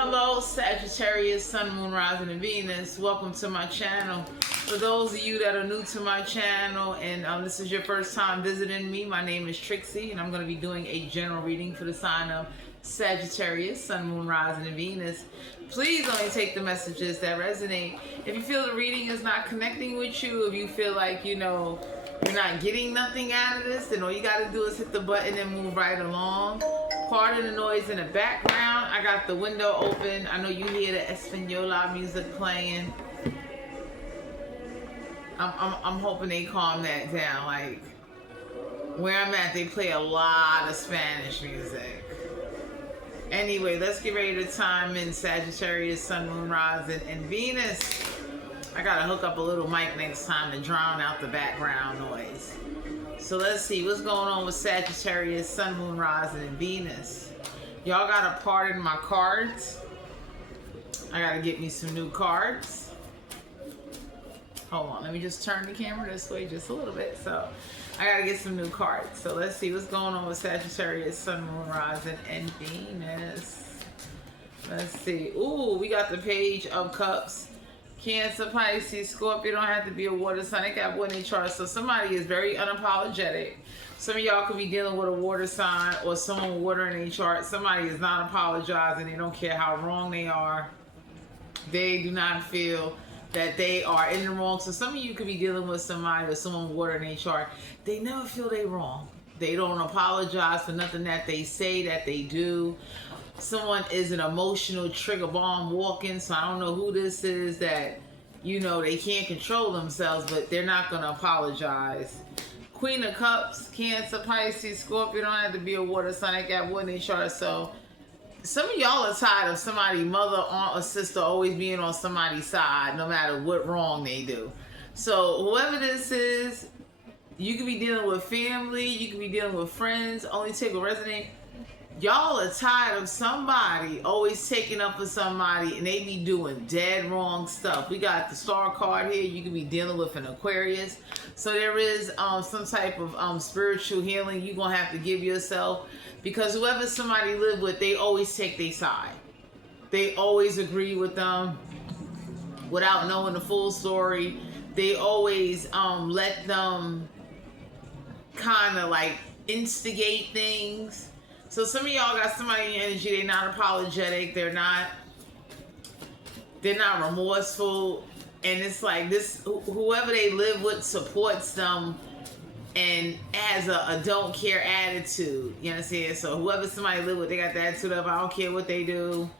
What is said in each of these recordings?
Hello, Sagittarius, Sun, Moon, Rising, and Venus. Welcome to my channel. For those of you that are new to my channel and this is your first time visiting me, my name is Trixie, and I'm going to be doing a general reading for the sign of Sagittarius, Sun, Moon, Rising, and Venus. Please only take the messages that resonate. If you feel the reading is not connecting with you, if you feel like, you're not getting nothing out of this, then all you got to do is hit the button and move right along. Pardon the noise in the background. I got the window open. I know you hear the Española music playing. I'm hoping they calm that down. Like, where I'm at, they play a lot of Spanish music. Anyway, let's get ready to time in Sagittarius, Sun, Moon, Rising, and Venus. I gotta hook up a little mic next time to drown out the background noise. So let's see what's going on with Sagittarius, Sun, Moon, Rising, and Venus. Y'all gotta pardon my cards. I gotta get me some new cards. Hold on, let me just turn the camera this way just a little bit. So I gotta get some new cards. So let's see what's going on with Sagittarius, Sun, Moon, Rising, and Venus. Let's see. Ooh, we got the Page of Cups. Cancer, Pisces, Scorpio don't have to be a water sign. They got one in chart. So somebody is very unapologetic. Some of y'all could be dealing with a water sign or someone with water in their chart. Somebody is not apologizing. They don't care how wrong they are. They do not feel that they are in the wrong. So some of you could be dealing with somebody or someone with water in their chart. They never feel they wrong. They don't apologize for nothing that they say, that they do. Someone is an emotional trigger bomb walking, so I don't know who this is that, they can't control themselves, but they're not going to apologize. Queen of Cups, Cancer, Pisces, Scorpio don't have to be a water sign. They got one in their chart, so some of y'all are tired of somebody, mother, aunt, or sister always being on somebody's side, no matter what wrong they do. So whoever this is, you could be dealing with family, you could be dealing with friends, only take a resonate. Y'all are tired of somebody always taking up for somebody and they be doing dead wrong stuff. We got the Star card here. You could be dealing with an Aquarius. So there is some type of spiritual healing you're going to have to give yourself, because whoever somebody live with, they always take their side. They always agree with them without knowing the full story. They always let them kind of like instigate things. So some of y'all got somebody in your energy, they're not apologetic, they're not remorseful, and it's like this, whoever they live with supports them and has a don't care attitude, you understand? So whoever somebody live with, they got the attitude of I don't care what they do,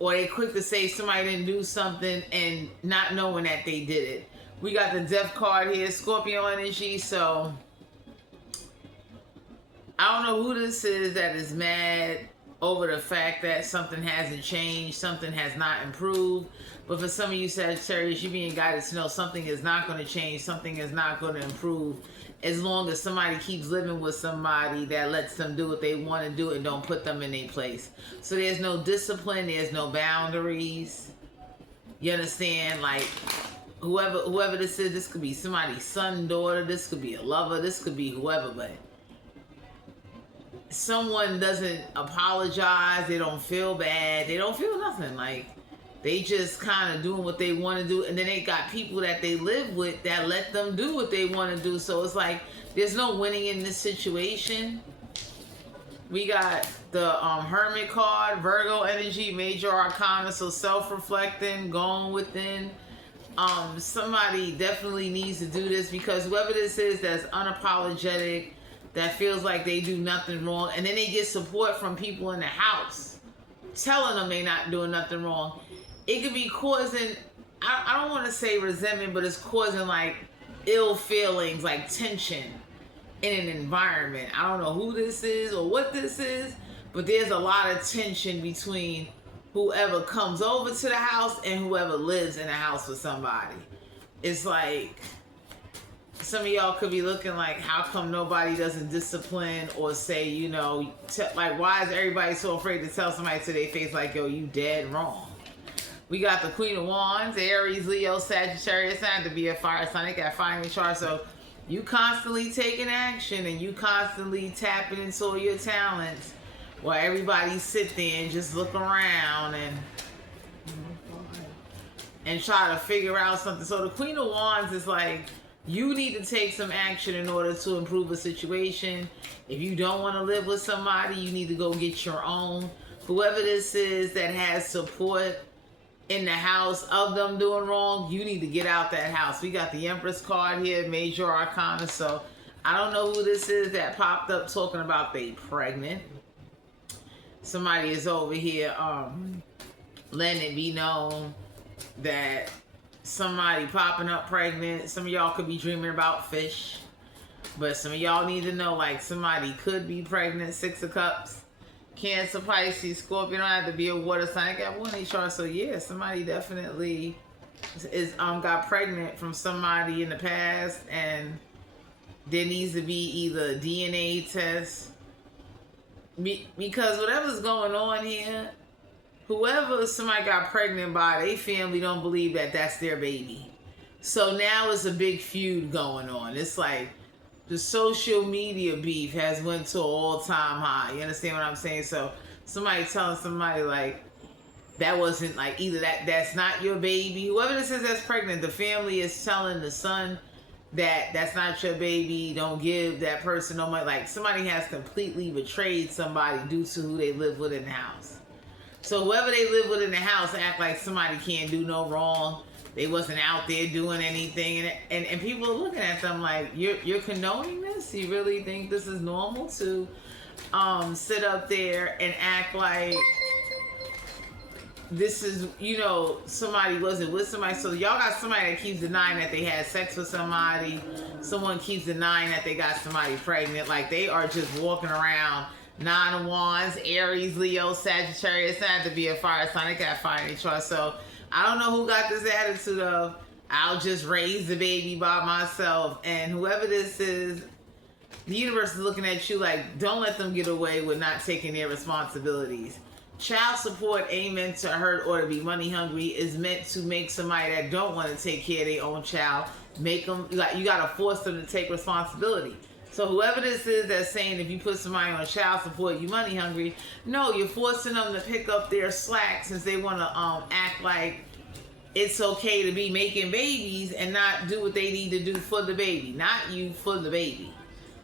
or they quick to say somebody didn't do something and not knowing that they did it. We got the Death card here, Scorpio energy, so I don't know who this is that is mad over the fact that something hasn't changed, something has not improved. But for some of you Sagittarius, you're being guided to know something is not going to change, something is not going to improve, as long as somebody keeps living with somebody that lets them do what they want to do and don't put them in their place. So there's no discipline, there's no boundaries. You understand? Like, whoever this is, this could be somebody's son, daughter, this could be a lover, this could be whoever, but someone doesn't apologize, they don't feel bad, they don't feel nothing. Like, they just kind of doing what they want to do, and then they got people that they live with that let them do what they want to do. So it's like there's no winning in this situation. We got the Hermit card, Virgo energy, major arcana, so self-reflecting, going within. Somebody definitely needs to do this, because whoever this is that's unapologetic, that feels like they do nothing wrong, and then they get support from people in the house telling them they're not doing nothing wrong. It could be causing, I don't want to say resentment, but it's causing like ill feelings, like tension in an environment. I don't know who this is or what this is, but there's a lot of tension between whoever comes over to the house and whoever lives in the house with somebody. It's like some of y'all could be looking like, how come nobody doesn't discipline or say, like, why is everybody so afraid to tell somebody to their face, like, yo, you dead wrong? We got the Queen of Wands, Aries, Leo, Sagittarius, and to be a fire sign. They got fire in your chart, so you constantly taking action and you constantly tapping into your talents. while everybody sit there and just look around and try to figure out something. So the Queen of Wands is like, you need to take some action in order to improve a situation. If you don't want to live with somebody, you need to go get your own. Whoever this is that has support in the house of them doing wrong, you need to get out that house. We got the Empress card here, Major Arcana. So I don't know who this is that popped up talking about they pregnant. Somebody is over here letting it be known that somebody popping up pregnant. Some of y'all could be dreaming about fish, but some of y'all need to know, like, somebody could be pregnant. 6 of Cups, Cancer, Pisces, Scorpio. Don't have to be a water sign. I got one in each chart. So yeah, somebody definitely is got pregnant from somebody in the past, and there needs to be either a DNA test, because whatever's going on here, whoever somebody got pregnant by, they family don't believe that that's their baby. So now it's a big feud going on. It's like the social media beef has went to an all-time high. You understand what I'm saying? So somebody telling somebody like, that wasn't like, either that's not your baby. Whoever this is that's pregnant, the family is telling the son that that's not your baby. Don't give that person no money. Like, somebody has completely betrayed somebody due to who they live with in the house. So whoever they live with in the house act like somebody can't do no wrong. They wasn't out there doing anything. And people are looking at them like, you're condoning this? You really think this is normal to sit up there and act like this is, you know, somebody wasn't with somebody? So y'all got somebody that keeps denying that they had sex with somebody. Someone keeps denying that they got somebody pregnant. Like, they are just walking around. 9 of Wands, Aries, Leo, Sagittarius. It had to be a fire sign. They got fire in their chart. So I don't know who got this attitude of, I'll just raise the baby by myself. And whoever this is, the universe is looking at you like, don't let them get away with not taking their responsibilities. Child support ain't meant to hurt or to be money hungry. It's meant to make somebody that don't want to take care of their own child, make them, you got to force them to take responsibility. So whoever this is that's saying if you put somebody on child support, you money hungry, no, you're forcing them to pick up their slack since they want to act like it's okay to be making babies and not do what they need to do for the baby. Not you, for the baby.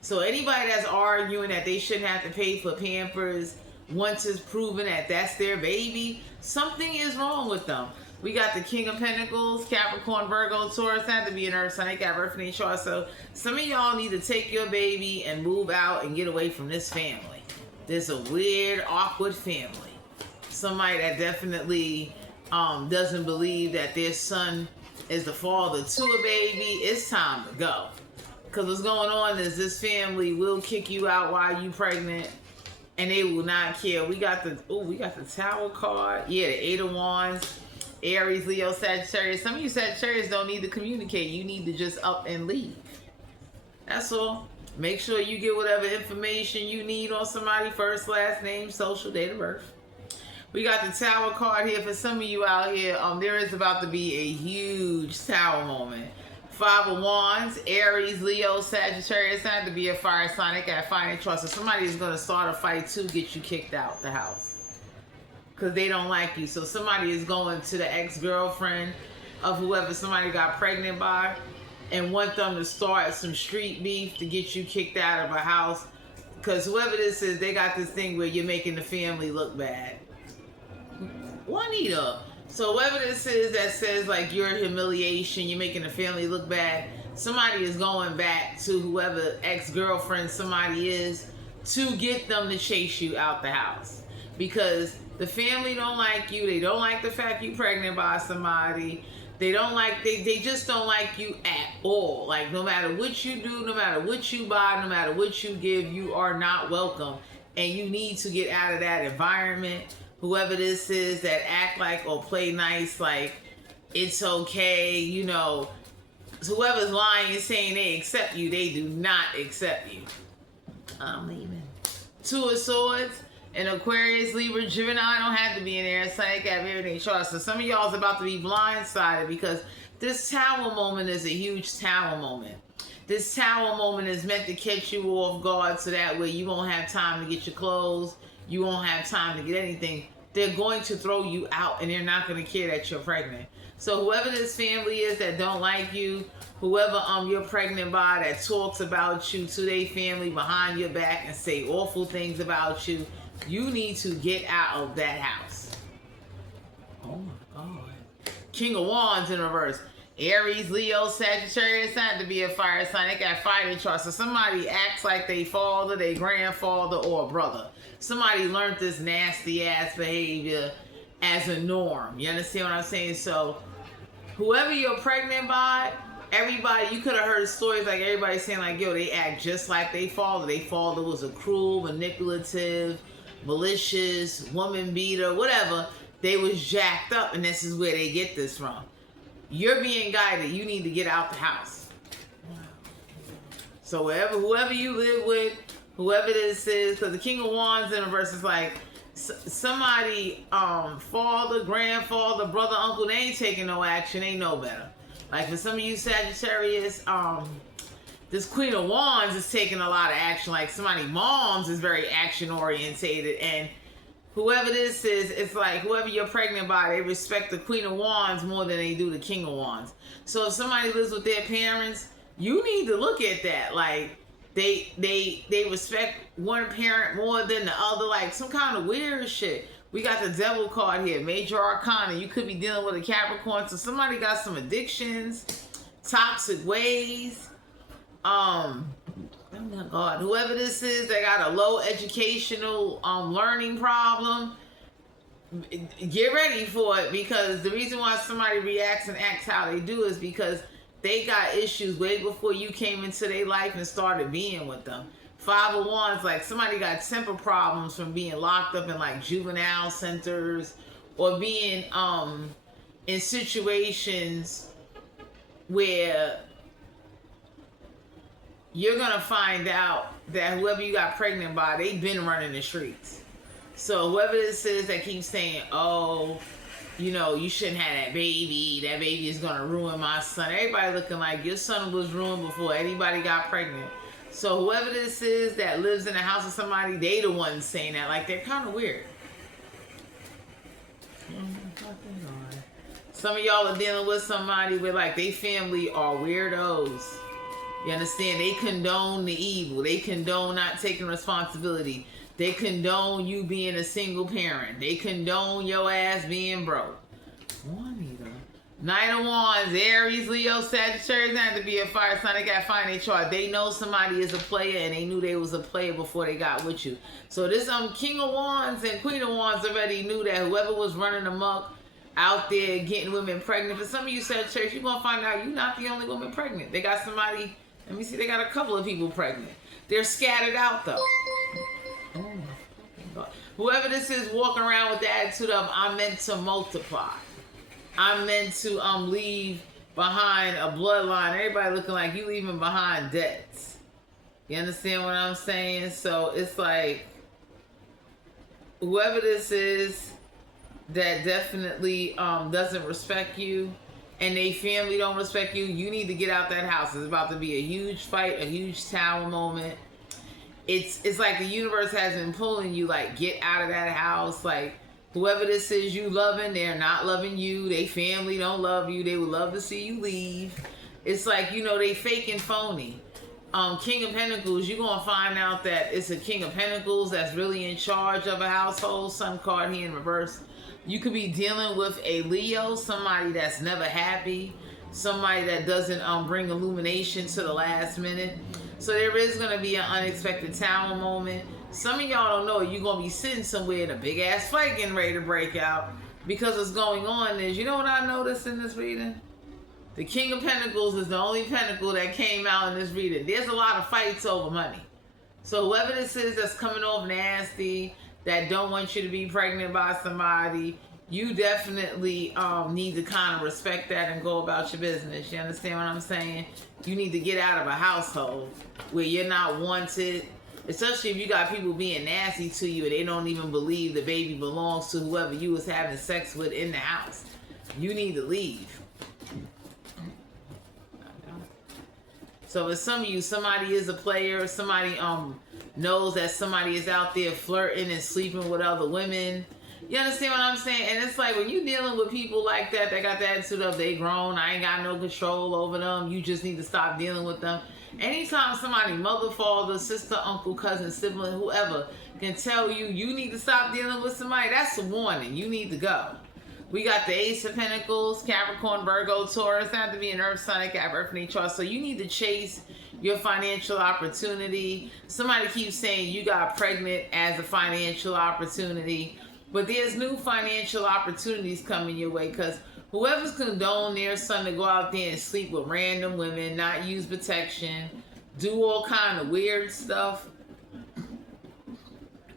So anybody that's arguing that they shouldn't have to pay for Pampers once it's proven that that's their baby, something is wrong with them. We got the King of Pentacles, Capricorn, Virgo, Taurus. Had to be an Earth sign. They got birth in their chart. So some of y'all need to take your baby and move out and get away from this family. There's a weird, awkward family. Somebody that definitely doesn't believe that their son is the father to a baby. It's time to go. Because what's going on is this family will kick you out while you pregnant, and they will not care. We got the Tower card. Yeah, the 8 of Wands. Aries, Leo, Sagittarius. Some of you Sagittarius don't need to communicate. You need to just up and leave. That's all. Make sure you get whatever information you need on somebody, first, last name, social, date of birth. We got the Tower card here. For some of you out here, there is about to be a huge Tower moment. 5 of Wands, Aries, Leo, Sagittarius. Not to be a fire sign. They got fire and trust. So somebody is going to start a fight to get you kicked out the house, because they don't like you. So somebody is going to the ex-girlfriend of whoever somebody got pregnant by and want them to start some street beef to get you kicked out of a house. Because whoever this is, they got this thing where you're making the family look bad. Juanita. So whoever this is that says like you're humiliation, you're making the family look bad, somebody is going back to whoever ex-girlfriend somebody is to get them to chase you out the house. Because the family don't like you. They don't like the fact you're pregnant by somebody. They don't like, they just don't like you at all. Like, no matter what you do, no matter what you buy, no matter what you give, you are not welcome. And you need to get out of that environment. Whoever this is that act like or play nice, like it's okay, you know. Whoever's lying and saying they accept you, they do not accept you. I'm leaving. 2 of Swords. And Aquarius, Libra, Gemini don't have to be in there. So they got everything chart. So some of y'all is about to be blindsided because this Tower moment is a huge Tower moment. This Tower moment is meant to catch you off guard so that way you won't have time to get your clothes, You won't have time to get anything. They're going to throw you out, and they're not going to care that you're pregnant. So whoever this family is that don't like you, whoever you're pregnant by that talks about you to their family behind your back and say awful things about you, you need to get out of that house. Oh my God. King of Wands in reverse. Aries, Leo, Sagittarius, not to be a fire sign. They got fire in chart. So somebody acts like they father, their grandfather, or a brother. Somebody learned this nasty ass behavior as a norm. You understand what I'm saying? So whoever you're pregnant by, everybody, you could have heard stories like everybody saying like, yo, they act just like they father. They father was a cruel, manipulative, malicious, woman beater, whatever. They was jacked up, and this is where they get this from. You're being guided. You need to get out the house. So whoever you live with, whoever this is, because the King of Wands in reverse is like somebody, father, grandfather, brother, uncle, they ain't taking no action. They know better. Like for some of you Sagittarius, this Queen of Wands is taking a lot of action. Like somebody moms is very action orientated, and whoever this is, it's like whoever you're pregnant by, they respect the Queen of Wands more than they do the King of Wands. So if somebody lives with their parents, you need to look at that. Like they respect one parent more than the other, like some kind of weird shit. We got the Devil card here, Major Arcana. You could be dealing with a Capricorn, so somebody got some addictions, toxic ways. Oh my God, whoever this is, they got a low educational learning problem. Get ready for it, because the reason why somebody reacts and acts how they do is because they got issues way before you came into their life and started being with them. Five of Wands, like somebody got temper problems from being locked up in like juvenile centers or being in situations where you're gonna find out that whoever you got pregnant by, they've been running the streets. So whoever this is that keeps saying, oh, you know, you shouldn't have that baby is gonna ruin my son. Everybody looking like your son was ruined before anybody got pregnant. So whoever this is that lives in a house with somebody, they the ones saying that. Like, they're kind of weird. Some of y'all are dealing with somebody where like they family are weirdos. You understand? They condone the evil. They condone not taking responsibility. They condone you being a single parent. They condone your ass being broke. Knight of Wands, Aries, Leo, Sagittarius, not to be a fire sign. They got fine in chart. They know somebody is a player, and they knew they was a player before they got with you. So this King of Wands and Queen of Wands already knew that whoever was running amok out there getting women pregnant. For some of you Sagittarius, you're gonna find out you're not the only woman pregnant. They got somebody. Let me see. They got a couple of people pregnant. They're scattered out though. Oh my God. Whoever this is walking around with the attitude of I'm meant to multiply. I'm meant to leave behind a bloodline. Everybody looking like you leaving behind debts. You understand what I'm saying? So it's like whoever this is that definitely doesn't respect you and they family don't respect you, you need to get out that house. It's about to be a huge fight, a huge tower moment. It's like the universe has been pulling you, like, get out of that house. Like, whoever this is you loving, they're not loving you. They family don't love you. They would love to see you leave. It's like, you know, they fake and phony. King of Pentacles, you're going to find out that it's a King of Pentacles that's really in charge of a household. Sun card here in reverse. You could be dealing with a Leo, somebody that's never happy. Somebody that doesn't bring illumination to the last minute. So there is going to be an unexpected tower moment. Some of y'all don't know you're going to be sitting somewhere and a big ass fight getting ready to break out. Because what's going on is, you know what I noticed in this reading? The King of Pentacles is the only pentacle that came out in this reading. There's a lot of fights over money. So whoever this is that's coming off nasty, that don't want you to be pregnant by somebody, you definitely need to kind of respect that and go about your business. You understand what I'm saying? You need to get out of a household where you're not wanted, especially if you got people being nasty to you and they don't even believe the baby belongs to whoever you was having sex with in the house. You need to leave. So for some of you, somebody is a player, somebody knows that somebody is out there flirting and sleeping with other women. You understand what I'm saying? And it's like when you dealing with people like that got the attitude of they grown, I ain't got no control over them, you just need to stop dealing with them. Anytime somebody, mother, father, sister, uncle, cousin, sibling, whoever, can tell you you need to stop dealing with somebody, that's a warning. You need to go. We got the Ace of Pentacles, Capricorn, Virgo, Taurus. They have to be an Earth sign, they have Earth in their chart. So you need to chase your financial opportunity. Somebody keeps saying you got pregnant as a financial opportunity. But there's new financial opportunities coming your way because whoever's condoned their son to go out there and sleep with random women, not use protection, do all kind of weird stuff,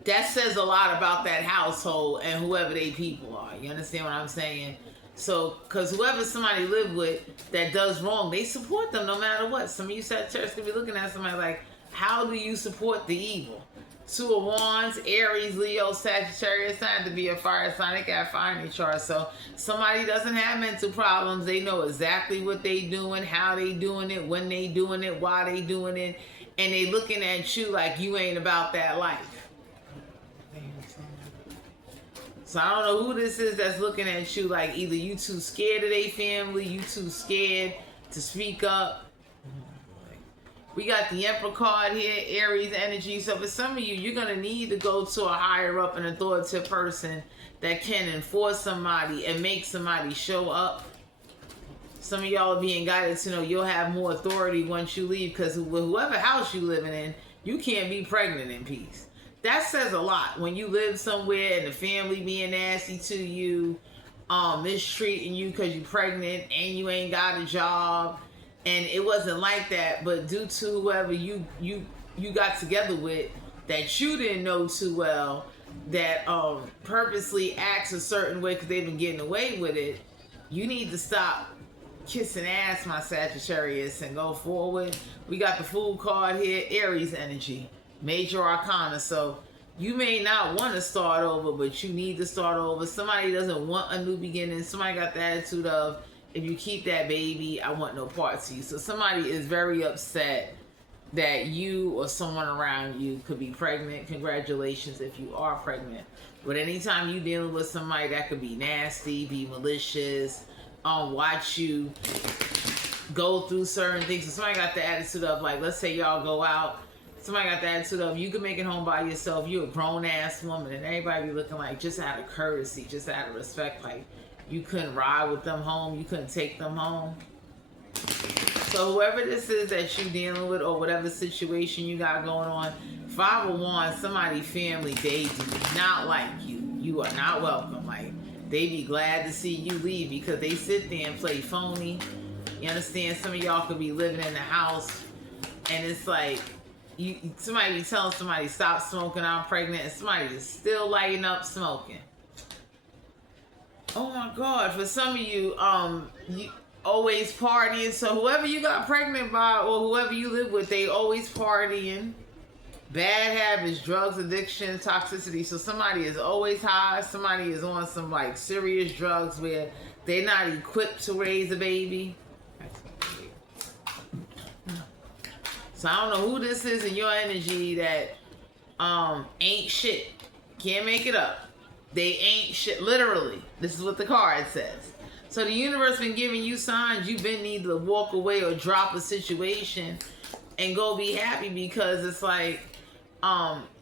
that says a lot about that household and whoever they people are. You understand what I'm saying? So, because whoever somebody live with that does wrong, they support them no matter what. Some of you Sagittarius could be looking at somebody like, how do you support the evil? Two of Wands, Aries, Leo, Sagittarius, sign to be a fire sign. They got fire in their chart. So somebody doesn't have mental problems. They know exactly what they doing, how they doing it, when they doing it, why they doing it. And they looking at you like you ain't about that life. So I don't know who this is that's looking at you like either you too scared of their family, you too scared to speak up. We got the Emperor card here, Aries energy. So for some of you, you're going to need to go to a higher up and authoritative person that can enforce somebody and make somebody show up. Some of y'all are being guided to know you'll have more authority once you leave because whoever house you living in, you can't be pregnant in peace. That says a lot. When you live somewhere and the family being nasty to you, mistreating you because you're pregnant and you ain't got a job. And it wasn't like that, but due to whoever you got together with that you didn't know too well, that purposely acts a certain way because they've been getting away with it, you need to stop kissing ass, my Sagittarius, and go forward. We got the Fool card here, Aries energy, major arcana. So you may not want to start over, but you need to start over. Somebody doesn't want a new beginning. Somebody got the attitude of, if you keep that baby, I want no parts of you. So somebody is very upset that you or someone around you could be pregnant. Congratulations if you are pregnant. But anytime you dealing with somebody that could be nasty, be malicious, watch you go through certain things. So somebody got the attitude of, like, let's say y'all go out. Somebody got the attitude of, you can make it home by yourself. You're a grown-ass woman. And everybody be looking like, just out of courtesy, just out of respect, like, you couldn't ride with them home. You couldn't take them home. So whoever this is that you're dealing with or whatever situation you got going on, 5 of Wands, somebody family, they do not like you. You are not welcome. Like, they be glad to see you leave because they sit there and play phony. You understand? Some of y'all could be living in the house and it's like, somebody be telling somebody, stop smoking, I'm pregnant, and somebody is still lighting up smoking. Oh my God, for some of you, you always partying. So whoever you got pregnant by or whoever you live with, they always partying. Bad habits, drugs, addiction, toxicity. So somebody is always high. Somebody is on some like serious drugs where they're not equipped to raise a baby. So I don't know who this is in your energy that ain't shit. Can't make it up. They ain't shit, literally. This is what the card says. So the universe been giving you signs. You've been needing to walk away or drop a situation and go be happy because it's like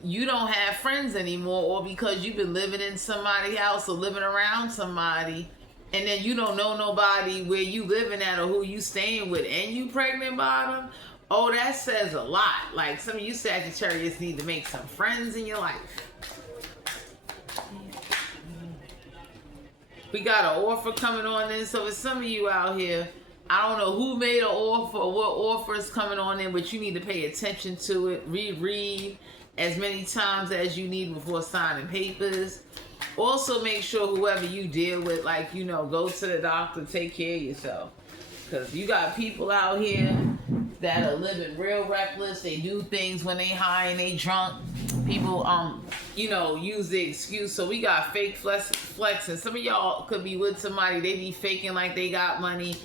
you don't have friends anymore, or because you've been living in somebody's house or living around somebody and then you don't know nobody where you living at or who you staying with and you pregnant by them. Oh, that says a lot. Like some of you Sagittarius need to make some friends in your life. We got an offer coming on in. So for some of you out here, I don't know who made an offer or what offer is coming on in, but you need to pay attention to it. Reread as many times as you need before signing papers. Also make sure whoever you deal with, like, you know, go to the doctor, take care of yourself. Because you got people out here that are living real reckless. They do things when they high and they drunk. People, you know, use the excuse. So we got fake flexing. Some of y'all could be with somebody. They be faking like they got money.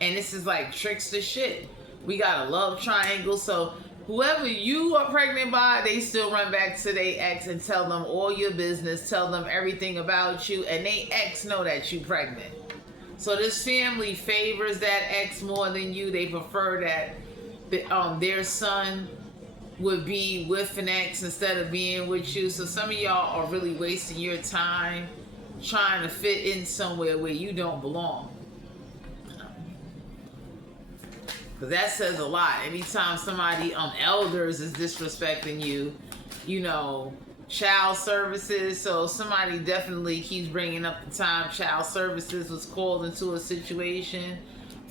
And this is like trickster shit. We got a love triangle. So whoever you are pregnant by, they still run back to their ex and tell them all your business, tell them everything about you, and they ex know that you pregnant. So this family favors that ex more than you. They prefer that their son would be with an ex instead of being with you. So some of y'all are really wasting your time trying to fit in somewhere where you don't belong. Because that says a lot. Anytime somebody, elders is disrespecting you, you know, child services. So somebody definitely keeps bringing up the time child services was called into a situation.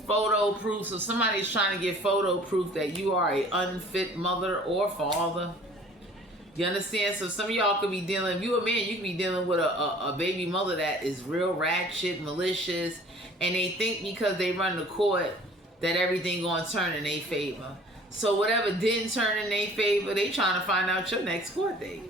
Photo proof. So somebody's trying to get photo proof that you are a unfit mother or father. You understand? So some of y'all could be dealing, if you're a man, you could be dealing with a baby mother that is real ratchet, malicious, and they think because they run the court that everything gonna turn in their favor. So whatever didn't turn in their favor, they trying to find out your next court date.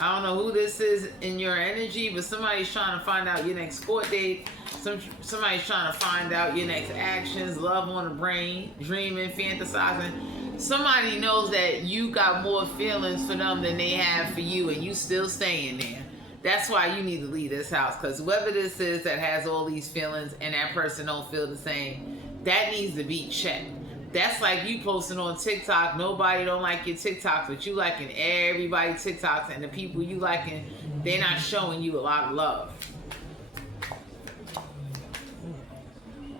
I don't know who this is in your energy, but somebody's trying to find out your next court date. Somebody's trying to find out your next actions, love on the brain, dreaming, fantasizing. Somebody knows that you got more feelings for them than they have for you, and you still staying there. That's why you need to leave this house, because whoever this is that has all these feelings and that person don't feel the same, that needs to be checked. That's like you posting on TikTok. Nobody don't like your TikToks, but you liking everybody's TikToks, and the people you liking, they're not showing you a lot of love.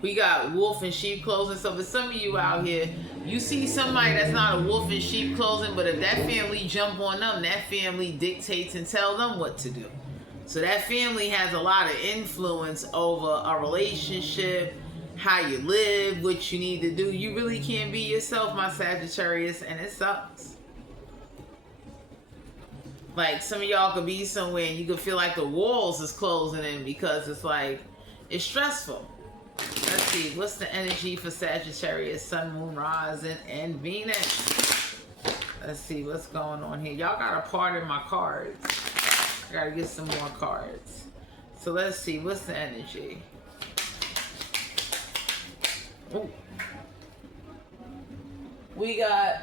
We got wolf and sheep clothing. So for some of you out here, you see somebody that's not a wolf in sheep clothing, but if that family jump on them, that family dictates and tell them what to do. So that family has a lot of influence over a relationship, how you live, what you need to do. You really can't be yourself, my Sagittarius, and it sucks. Like some of y'all could be somewhere and you could feel like the walls is closing in because it's like, it's stressful. Let's see, what's the energy for Sagittarius, Sun, Moon, Rising, and Venus? Let's see what's going on here. Y'all gotta pardon my cards. I gotta get some more cards. So let's see, what's the energy? Ooh. We got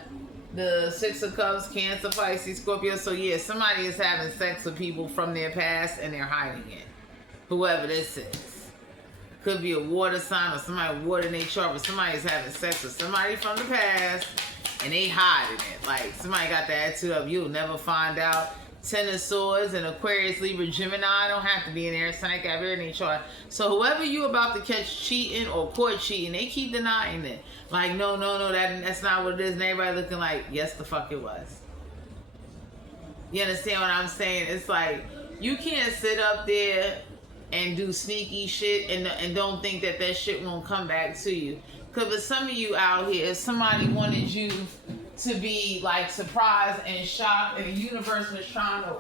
the Six of Cups, Cancer, Pisces, Scorpio. So yeah, somebody is having sex with people from their past and they're hiding it. Whoever this is. Could be a water sign or somebody water in their chart, but somebody's having sex with somebody from the past and they hiding it. Like somebody got the attitude of you'll never find out. Ten of Swords and Aquarius, Libra, Gemini don't have to be in there. Somebody got in their chart. So whoever you about to catch cheating or caught cheating, they keep denying it. Like no, that's not what it is. And everybody looking like yes, the fuck it was. You understand what I'm saying? It's like you can't sit up there and do sneaky shit and don't think that shit won't come back to you. Because for some of you out here, if somebody wanted you to be like surprised and shocked, and the universe was trying to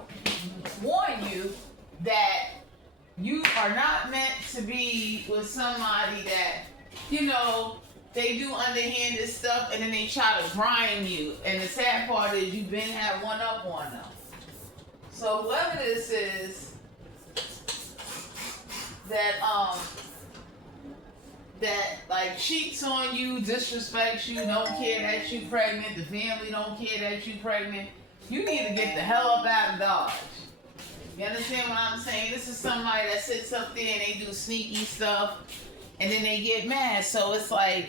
warn you that you are not meant to be with somebody that, you know, they do underhanded stuff and then they try to grind you. And the sad part is you've been had one up on them. So whoever this is, that like cheats on you, disrespects you, don't care that you pregnant, the family don't care that you pregnant, you need to get the hell up out of Dodge. You understand what I'm saying? This is somebody that sits up there and they do sneaky stuff and then they get mad. So it's like,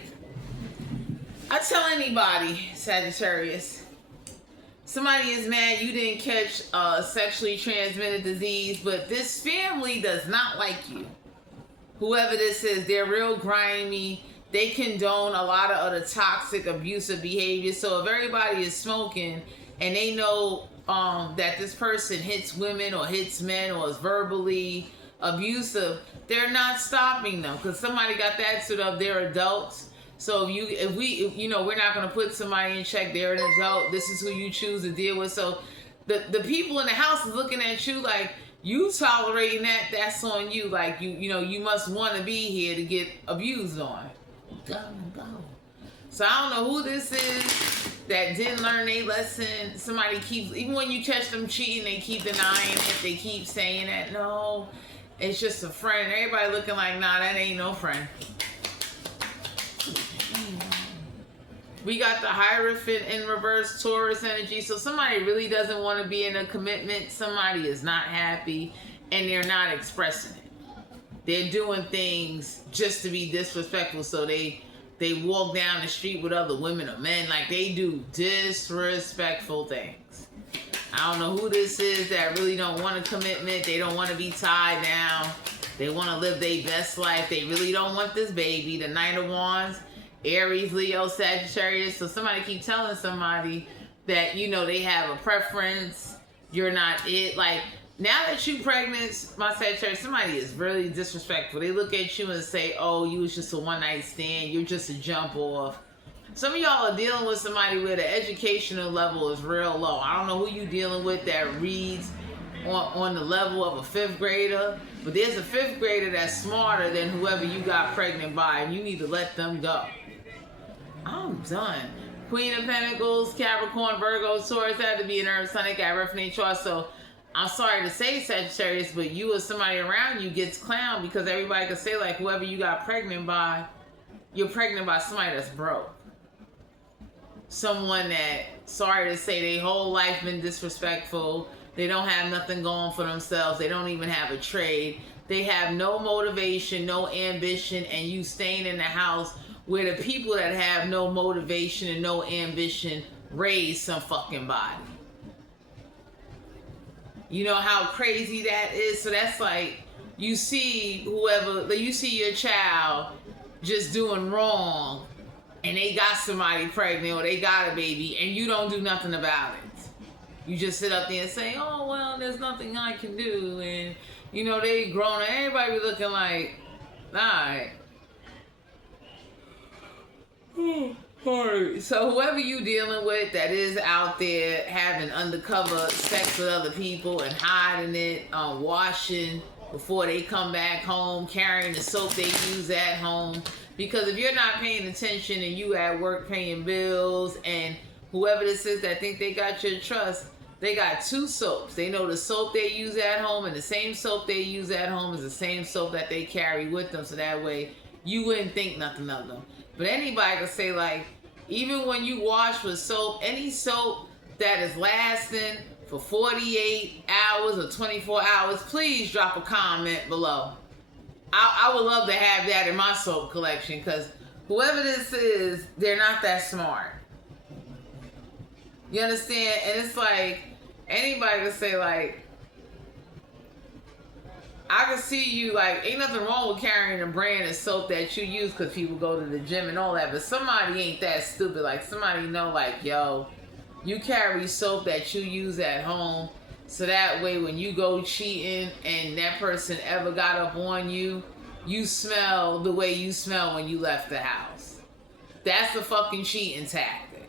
I tell anybody, Sagittarius, somebody is mad you didn't catch a sexually transmitted disease, but this family does not like you. Whoever this is, they're real grimy. They condone a lot of other toxic, abusive behavior. So if everybody is smoking and they know that this person hits women or hits men or is verbally abusive, they're not stopping them because somebody got the attitude of they're adults. So if we we're not going to put somebody in check. They're an adult. This is who you choose to deal with. So the people in the house is looking at you like, you tolerating that's on you. Like you must want to be here to get abused on. Go. So I don't know who this is that didn't learn their lesson. Somebody keeps, even when you catch them cheating, they keep denying it. They keep saying that no, it's just a friend. Everybody looking like nah, that ain't no friend. We got the Hierophant in reverse, Taurus energy. So somebody really doesn't want to be in a commitment. Somebody is not happy and they're not expressing it. They're doing things just to be disrespectful. So they walk down the street with other women or men. Like, they do disrespectful things. I don't know who this is that really don't want a commitment. They don't want to be tied down. They want to live their best life. They really don't want this baby. The Knight of Wands, Aries, Leo, Sagittarius. So somebody keep telling somebody that, you know, they have a preference. You're not it. Like, now that you pregnant, my Sagittarius, somebody is really disrespectful. They look at you and say, oh, you was just a one-night stand. You're just a jump off. Some of y'all are dealing with somebody where the educational level is real low. I don't know who you dealing with that reads on the level of a 5th grader. But there's a 5th grader that's smarter than whoever you got pregnant by. And you need to let them go. I'm done. Queen of Pentacles, Capricorn, Virgo, Taurus had to be an Earth, Sun, got refinate chart. So I'm sorry to say, Sagittarius, but you or somebody around you gets clowned because everybody can say, like, whoever you got pregnant by, you're pregnant by somebody that's broke. Someone that, sorry to say, their whole life been disrespectful. They don't have nothing going for themselves. They don't even have a trade. They have no motivation, no ambition, and you staying in the house where the people that have no motivation and no ambition raise some fucking body. You know how crazy that is? So that's like, you see you see your child just doing wrong and they got somebody pregnant or they got a baby and you don't do nothing about it. You just sit up there and say, oh, well, there's nothing I can do. And, you know, they grown and everybody be looking like, all right. So whoever you dealing with that is out there having undercover sex with other people and hiding it, washing before they come back home, carrying the soap they use at home. Because if you're not paying attention and you at work paying bills, and whoever this is that think they got your trust, they got 2 soaps. They know the soap they use at home, and the same soap they use at home is the same soap that they carry with them. So that way you wouldn't think nothing of them. But anybody can say, like, even when you wash with soap, any soap that is lasting for 48 hours or 24 hours, please drop a comment below. I would love to have that in my soap collection, because whoever this is, they're not that smart. You understand? And it's like, anybody can say, like, I can see you, like, ain't nothing wrong with carrying a brand of soap that you use because people go to the gym and all that, but somebody ain't that stupid. Like, somebody know, like, yo, you carry soap that you use at home, so that way when you go cheating and that person ever got up on you, you smell the way you smell when you left the house. That's the fucking cheating tactic.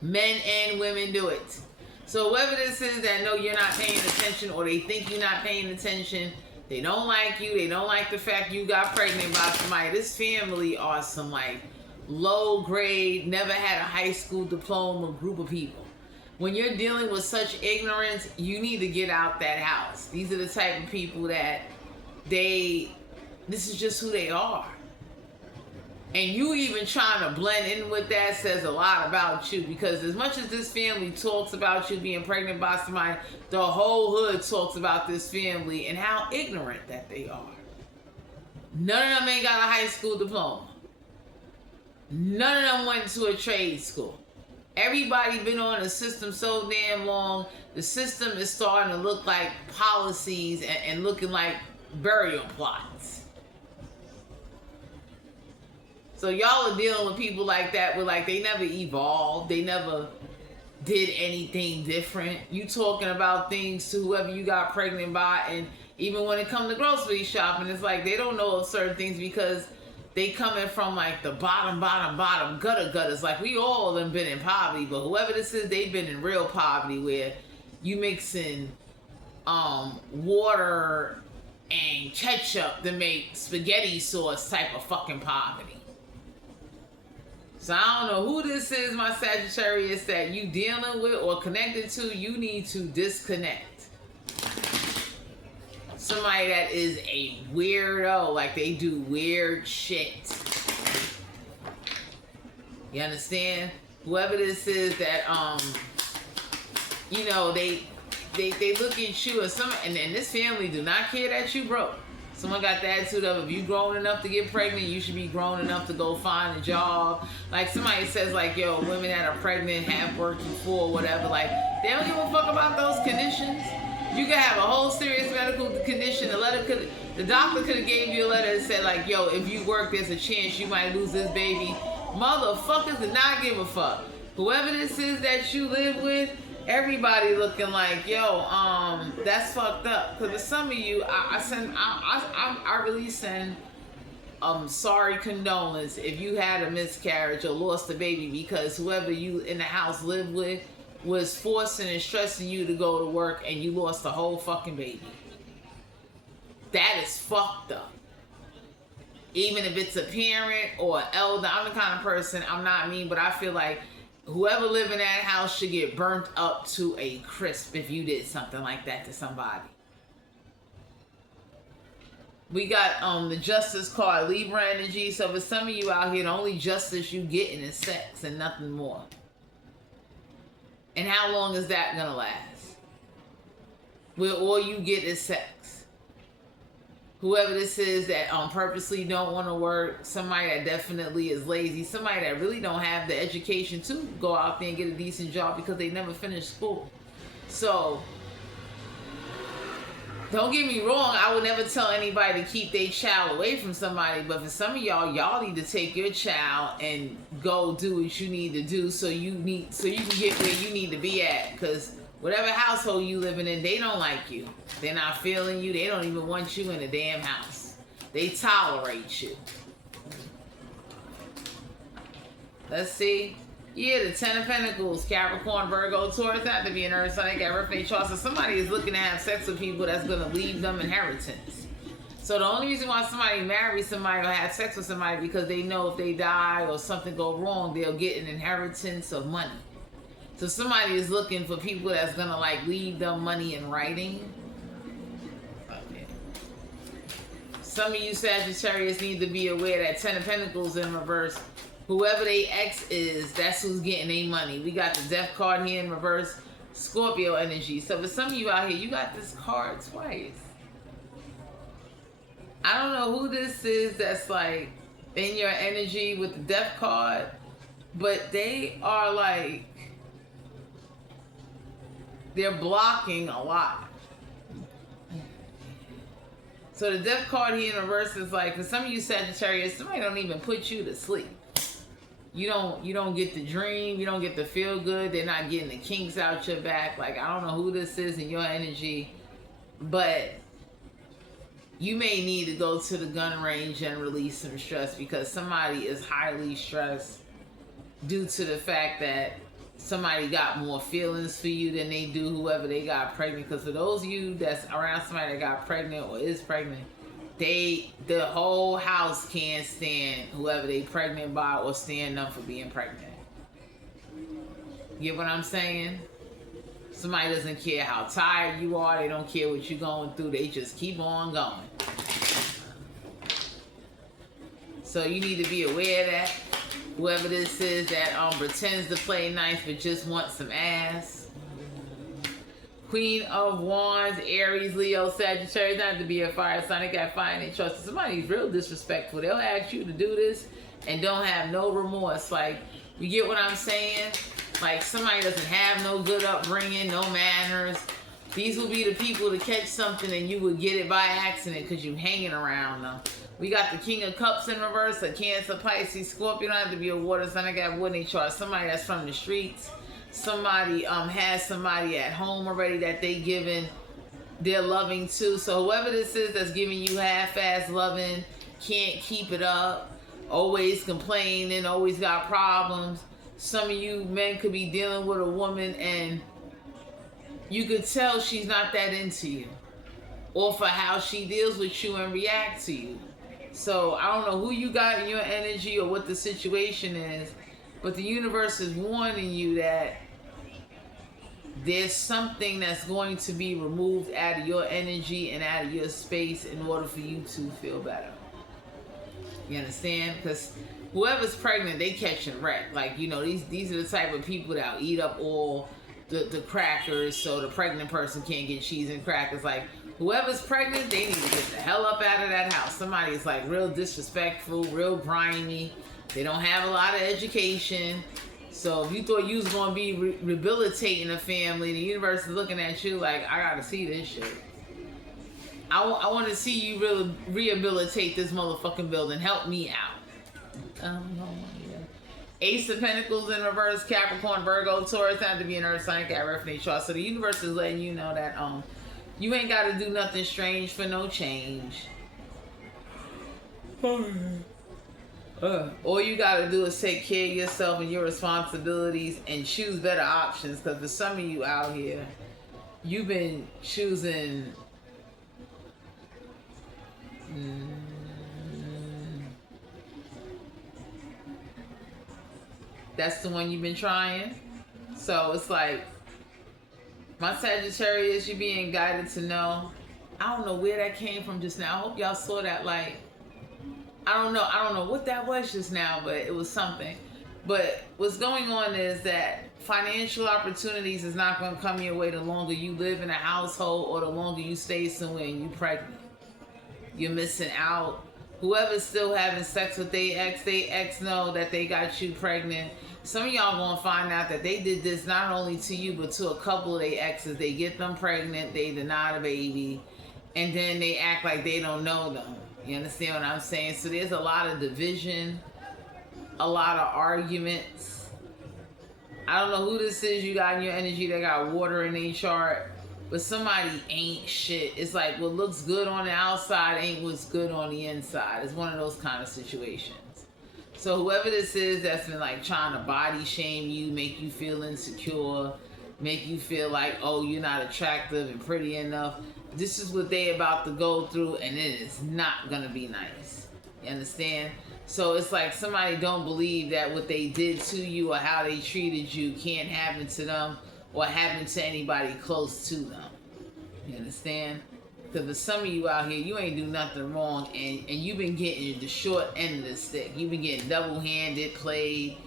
Men and women do it. So whoever this is that know you're not paying attention, or they think you're not paying attention, they don't like you, they don't like the fact you got pregnant by somebody. This family are some, like, low grade, never had a high school diploma group of people. When you're dealing with such ignorance, you need to get out that house. These are the type of people that this is just who they are. And you even trying to blend in with that says a lot about you, because as much as this family talks about you being pregnant by somebody, the whole hood talks about this family and how ignorant that they are. None of them ain't got a high school diploma. None of them went to a trade school. Everybody been on the system so damn long, the system is starting to look like policies and looking like burial plots. So y'all are dealing with people like that, where, like, they never evolved, they never did anything different. You talking about things to whoever you got pregnant by, and even when it comes to grocery shopping, it's like they don't know of certain things because they coming from, like, the bottom gutters. Like, we all have been in poverty, but whoever this is, they've been in real poverty, where you mixing water and ketchup to make spaghetti sauce type of fucking poverty. So I don't know who this is, my Sagittarius, that you dealing with or connected to. You need to disconnect. Somebody that is a weirdo, like they do weird shit. You understand? Whoever this is that you know, they look at you as some, and this family do not care that you broke. Someone got the attitude of, if you grown enough to get pregnant, you should be grown enough to go find a job. Like somebody says, like, yo, women that are pregnant have worked before, whatever. Like, they don't give a fuck about those conditions. You could have a whole serious medical condition. The doctor could have gave you a letter that said, like, yo, if you work, there's a chance you might lose this baby. Motherfuckers did not give a fuck. Whoever this is that you live with, everybody looking like, yo, that's fucked up. Cause for some of you, I really send sorry condolence if you had a miscarriage or lost a baby, because whoever you in the house lived with was forcing and stressing you to go to work and you lost the whole fucking baby. That is fucked up. Even if it's a parent or an elder, I'm the kind of person, I'm not mean, but I feel like whoever live in that house should get burnt up to a crisp if you did something like that to somebody. We got the justice card, Libra energy. So for some of you out here, the only justice you getting is sex and nothing more. And how long is that gonna last? Where all you get is sex. Whoever this is that purposely don't want to work, somebody that definitely is lazy, somebody that really don't have the education to go out there and get a decent job because they never finished school. So, don't get me wrong, I would never tell anybody to keep their child away from somebody, but for some of y'all need to take your child and go do what you need to do so you can get where you need to be at, because whatever household you living in, they don't like you. They're not feeling you. They don't even want you in the damn house. They tolerate you. Let's see. Yeah, the Ten of Pentacles, Capricorn, Virgo, Taurus, not to be an earth sign, they got birthday chart. So somebody is looking to have sex with people that's going to leave them inheritance. So the only reason why somebody marries somebody or have sex with somebody because they know if they die or something go wrong, they'll get an inheritance of money. So somebody is looking for people that's going to like leave them money in writing. Okay. Some of you Sagittarius need to be aware that Ten of Pentacles in reverse, whoever they ex is, that's who's getting their money. We got the Death card here in reverse, Scorpio energy. So for some of you out here, you got this card twice. I don't know who this is that's like in your energy with the Death card, but they are like, they're blocking a lot. So the Death card here in reverse is like, for some of you Sagittarius, somebody don't even put you to sleep. You don't get the dream, you don't get the feel good, they're not getting the kinks out your back. Like, I don't know who this is in your energy, but you may need to go to the gun range and release some stress, because somebody is highly stressed due to the fact that somebody got more feelings for you than they do whoever they got pregnant. Because for those of you that's around somebody that got pregnant or is pregnant, the whole house can't stand whoever they pregnant by or stand up for being pregnant. You get what I'm saying? Somebody doesn't care how tired you are. They don't care what you're going through. They just keep on going. So you need to be aware of that. Whoever this is that pretends to play nice but just wants some ass. Queen of Wands, Aries, Leo, Sagittarius, not to be a fire sign, they got fire and they trust. Somebody's real disrespectful. They'll ask you to do this and don't have no remorse. Like, you get what I'm saying? Like, somebody doesn't have no good upbringing, no manners. These will be the people to catch something and you would get it by accident because you're hanging around them. We got the King of Cups in reverse, a Cancer, Pisces, Scorpio. Don't have to be a water sign. I got wood in chart. Somebody that's from the streets. Somebody has somebody at home already that they giving their loving to. So whoever this is that's giving you half-ass loving, can't keep it up, always complaining, always got problems. Some of you men could be dealing with a woman and you could tell she's not that into you, or for how she deals with you and reacts to you. So I don't know who you got in your energy or what the situation is, but the universe is warning you that there's something that's going to be removed out of your energy and out of your space in order for you to feel better. You understand? Because whoever's pregnant, they catching wreck. Like, you know, these are the type of people that'll eat up all the crackers so the pregnant person can't get cheese and crackers. Like, whoever's pregnant, they need to get the hell up out of that house. Somebody is like real disrespectful, real grimy. They don't have a lot of education. So if you thought you was going to be rehabilitating a family, the universe is looking at you like, I got to see this shit. I want to see you really rehabilitate this motherfucking building. Help me out. Ace of Pentacles in reverse, Capricorn, Virgo, Taurus, have to be an earth sign, got refinite chart. So the universe is letting you know that you ain't got to do nothing strange for no change. All you got to do is take care of yourself and your responsibilities and choose better options. Because for some of you out here, you've been choosing... That's the one you've been trying. So it's like, my Sagittarius, you're being guided to know. I don't know where that came from just now. I hope y'all saw that. Like, I don't know what that was just now, but it was something. But what's going on is that financial opportunities is not going to come your way the longer you live in a household or the longer you stay somewhere and you pregnant. You're missing out. Whoever's still having sex with they ex know that they got you pregnant. Some of y'all gonna find out that they did this not only to you, but to a couple of their exes. They get them pregnant, they deny the baby, and then they act like they don't know them. You understand what I'm saying? So there's a lot of division, a lot of arguments. I don't know who this is you got in your energy that got water in their chart, but somebody ain't shit. It's like what looks good on the outside ain't what's good on the inside. It's one of those kind of situations. So whoever this is that's been like trying to body shame you, make you feel insecure, make you feel like, oh, you're not attractive and pretty enough. This is what they about to go through, and it is not gonna be nice. You understand? So it's like somebody don't believe that what they did to you or how they treated you can't happen to them or happen to anybody close to them. You understand? Because for some of you out here, you ain't do nothing wrong, and you've been getting the short end of the stick. You've been getting double-handed played.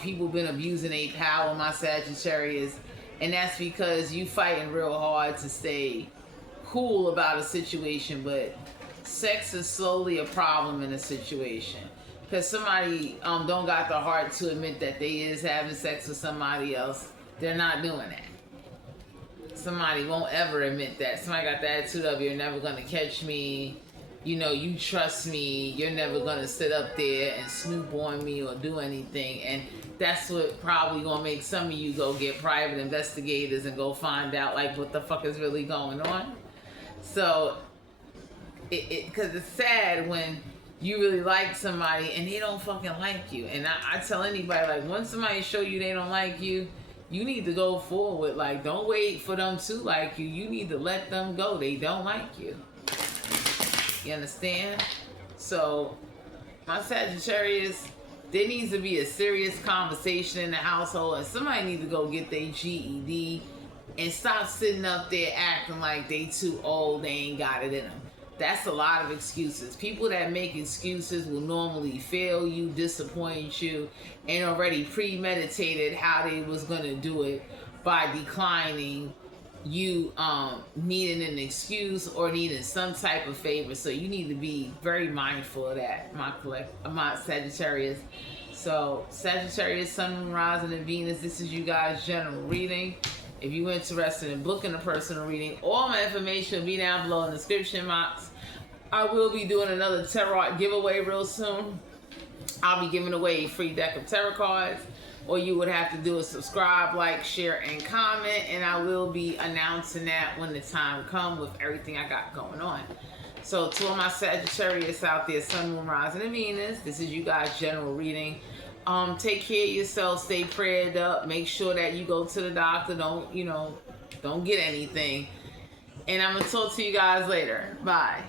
People been abusing their power, my Sagittarius, and that's because you fighting real hard to stay cool about a situation, but sex is slowly a problem in a situation. Because somebody don't got the heart to admit that they is having sex with somebody else. They're not doing that. Somebody won't ever admit that. Somebody got the attitude of, you're never gonna catch me, you know, you trust me, you're never gonna sit up there and snoop on me or do anything. And that's what probably gonna make some of you go get private investigators and go find out like what the fuck is really going on. So because it's sad when you really like somebody and they don't fucking like you. And I tell anybody, like, once somebody show you they don't like you, you need to go forward. Like, don't wait for them to like you. You need to let them go. They don't like you. You understand? So, my Sagittarius, there needs to be a serious conversation in the household, and somebody needs to go get their GED and stop sitting up there acting like they too old, they ain't got it in them. That's a lot of excuses. People that make excuses will normally fail you, disappoint you, and already premeditated how they was going to do it by declining you needing an excuse or needing some type of favor. So you need to be very mindful of that, my Sagittarius. So Sagittarius, Sun, Moon, Rising, and Venus, this is you guys' general reading. If you're interested in booking a personal reading, all my information will be down below in the description box. I will be doing another tarot giveaway real soon. I'll be giving away a free deck of tarot cards. All you would have to do is subscribe, like, share, and comment. And I will be announcing that when the time comes with everything I got going on. So to all my Sagittarius out there, Sun, Moon, Rising, and Venus, this is you guys' general reading. Take care of yourself, stay prayed up, make sure that you go to the doctor, don't get anything. And I'm gonna talk to you guys later. Bye.